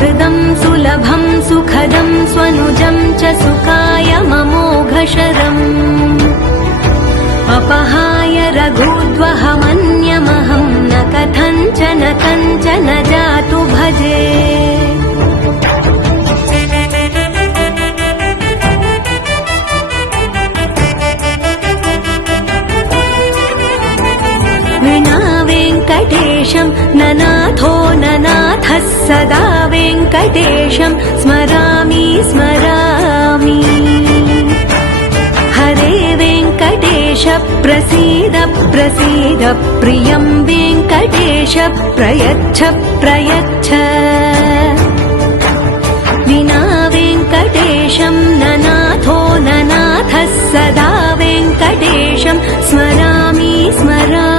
सुहृदं सुलभं सुखदं स्वनुजं च सुखाय ममोघशरम् अपहाय रघुद्वहमन्यमहं न कथञ्चन कञ्चन जातु भजे विना वेङ्कटेशं ननाथो ननाथः सदा वेङ्कटेशं स्मरामि स्मरामि हरे वेङ्कटेश प्रसीद प्रसीद प्रियं वेङ्कटेश प्रयच्छ प्रयच्छ विना वेङ्कटेशं ननाथो ननाथः सदा वेङ्कटेशं स्मरामि स्मरामि